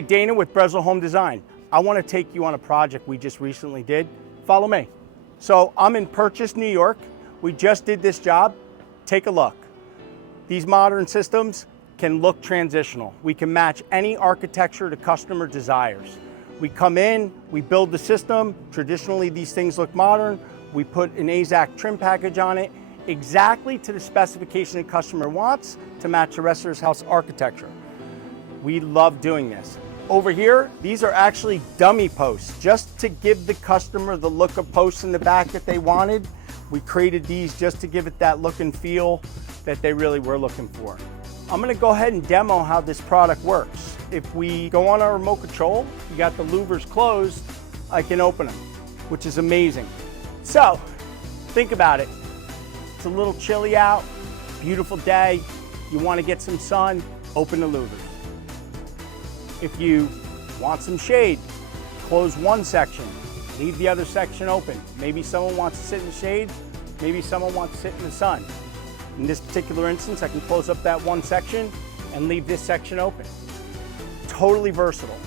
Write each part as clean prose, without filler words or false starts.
Dana with Breslow Home Design. I want to take you on a project we just recently did. Follow me. So I'm in Purchase, New York. We just did this job. Take a look. These modern systems can look transitional. We can match any architecture the customer desires. We come in, we build the system. Traditionally, these things look modern. We put an AZEC trim package on it, exactly to the specification the customer wants to match the rest of his house architecture. We love doing this. Over here, these are actually dummy posts, just to give the customer the look of posts in the back that they wanted. We created these just to give it that look and feel that they really were looking for. I'm gonna go ahead and demo how this product works. If we go on our remote control, you got the louvers closed, I can open them, which is amazing. So, think about it. It's a little chilly out, beautiful day, you wanna get some sun, open the louvers. If you want some shade, close one section, leave the other section open. Maybe someone wants to sit in the shade, maybe someone wants to sit in the sun. In this particular instance, I can close up that one section and leave this section open. Totally versatile.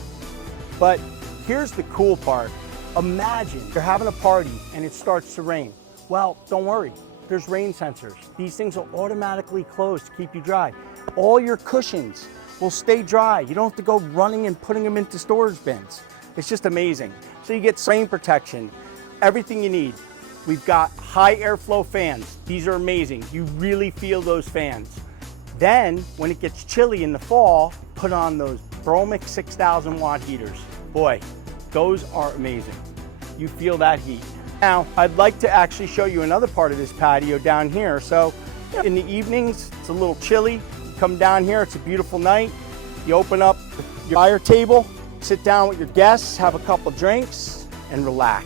But here's the cool part. Imagine you're having a party and it starts to rain. Well, don't worry, there's rain sensors. These things will automatically close to keep you dry. All your cushions will stay dry. You don't have to go running and putting them into storage bins. It's just amazing. So you get rain protection, everything you need. We've got high airflow fans. These are amazing. You really feel those fans. Then, when it gets chilly in the fall, put on those Bromic 6,000 watt heaters. Boy, those are amazing. You feel that heat. Now, I'd like to actually show you another part of this patio down here. So, in the evenings, it's a little chilly. You come down here, it's a beautiful night. You open up your fire table, sit down with your guests, have a couple drinks, and relax.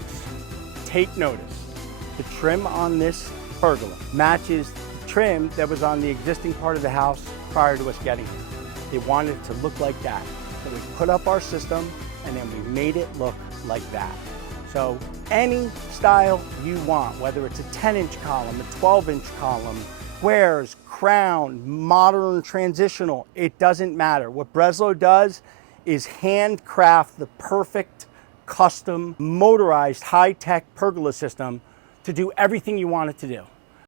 Take notice. The trim on this pergola matches the trim that was on the existing part of the house prior to us getting here. They wanted it to look like that. So we put up our system and then we made it look like that. So any style you want, whether it's a 10-inch column, a 12-inch column, squares, crown, modern, transitional, it doesn't matter. What Breslow does is handcraft the perfect custom motorized high-tech pergola system to do everything you want it to do.